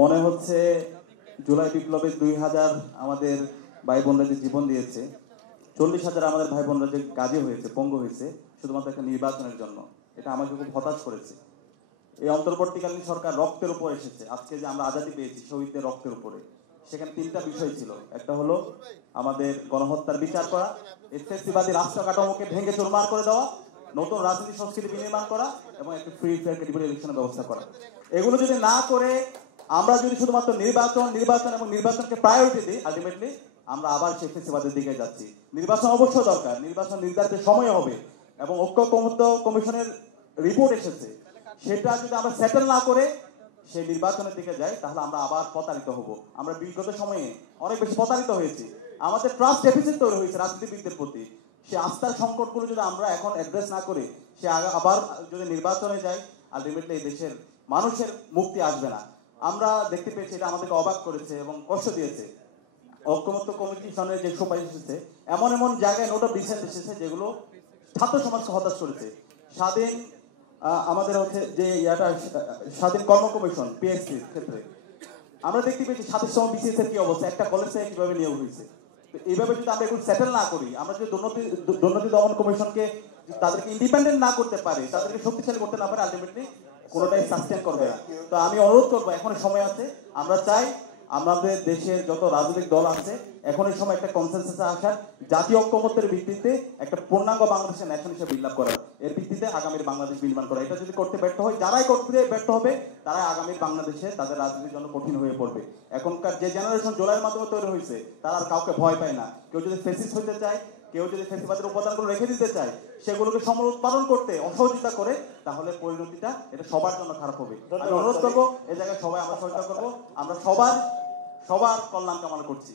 মনে হচ্ছে জুলাই বিপ্লবে 2000 আমাদের ভাই বোনরা যে জীবন দিয়েছে, 40,000 আমাদের ভাই বোনরা যে গাজী হয়েছে, পঙ্গু হয়েছে শুধুমাত্র একটা নির্বাচনের জন্য। এটা আমাকে খুব হতাশ করেছে। এই অন্তর্বর্তীকালীন সরকার রক্তের উপর এসেছে। আজকে যে আমরা আজাদী পেয়েছি শহীদদের রক্তের উপরে, সেখানে তিনটা বিষয় ছিল। একটা হলো আমাদের গণহত্যার বিচার করা, এসএসসিবাদী রাষ্ট্র কাঠামোকে ভেঙে চুরমার করে দেওয়া, নতুন রাজনীতি সংস্কৃতি বিনির্মাণ করা এবং একটা ফ্রি ফেয়ার ক্রেডিবল ইলেকশনের ব্যবস্থা করা। এগুলো যদি না করে আমরা যদি শুধুমাত্র নির্বাচন এবং নির্বাচনকে প্রায়োরিটি দিই, আলটিমেটলি আমরা আবার সেই ফেসিবাদের দিকে যাচ্ছি। নির্বাচন অবশ্য দরকার, নির্বাচন নির্ধারিত সময় হবে এবং ঐক্যমত্য কমিশনের রিপোর্ট এসেছে, সেটা যদি আমরা সেটেল না করে সেই নির্বাচনের দিকে যাই তাহলে আমরা আবার প্রতারিত হব। আমরা বিগত সময়ে অনেক বেশি প্রতারিত হয়েছি, আমাদের ট্রাস্ট ডেফিসিট তৈরি হয়েছে রাজনীতিবিদদের প্রতি। সে আস্থার সংকটগুলো যদি আমরা এখন অ্যাড্রেস না করি, সে আবার যদি নির্বাচনে যাই, আলটিমেটলি এই দেশের মানুষের মুক্তি আসবে না। আমরা দেখতে পেয়েছি, এটা আমাদেরকে অবাক করেছে এবং কষ্ট দিয়েছে। ঐক্যমত্য কমিশনের যে সুপারিশ এসেছে, এমন এমন জায়গায় নোট অফ ডিসেন্ট এসেছে যেগুলো ছাত্র সমাজকে হতাশ করেছে। স্বাধীন আমাদের হচ্ছে যে স্বাধীন কর্ম কমিশন পিএসসির ক্ষেত্রে আমরা দেখতে পেয়েছি 27তম বিসিএস এর কি অবস্থা, একটা কলেজ থেকে কিভাবে নিয়োগ হয়েছে। তো এইভাবে যদি আমরা এগুলো সেটেল না করি, আমরা যদি দুর্নীতি দমন কমিশনকে তাদেরকে ইন্ডিপেন্ডেন্ট না করতে পারি, তাদেরকে শক্তিশালী করতে না পারে, আলটিমেটলি কোনোটাই সাস্টেন করবে না। তো আমি অনুরোধ করবো, এখনই সময় আছে। আমরা চাই আমাদের দেশের যত রাজনৈতিক দল আছে এখনই সময় একটা কনসেনসাসে আসার, জাতীয় ঐক্যমত্যের ভিত্তিতে একটা পূর্ণাঙ্গ বাংলাদেশের ন্যাশন হিসেবে বিল্ড আপ করার, এর ভিত্তিতে আগামীর বাংলাদেশ নির্মাণ করা। এটা যদি করতে ব্যর্থ হয়, যারাই করতে ব্যর্থ হবে তারাই আগামীর বাংলাদেশে তাদের রাজনীতির জন্য কঠিন হয়ে পড়বে। এখনকার যে জেনারেশন জুলাইয়ের মাধ্যমে তৈরি হয়েছে, তারা আর কাউকে ভয় পায় না। কেউ যদি ফেসিস্ট হতে চায়, কেউ যদি ফেসিবাদের উপাদানগুলো রেখে দিতে চায়, সেগুলোকে সমল উৎপাদন করতে অসহযোগিতা করে, তাহলে পরিণতিটা এটা সবার জন্য খারাপ হবে। আমি অনুরোধ করবো, এই জায়গায় সবাই আমরা সহযোগিতা করবো। আমরা সবার কল্যাণ কামনা করছি।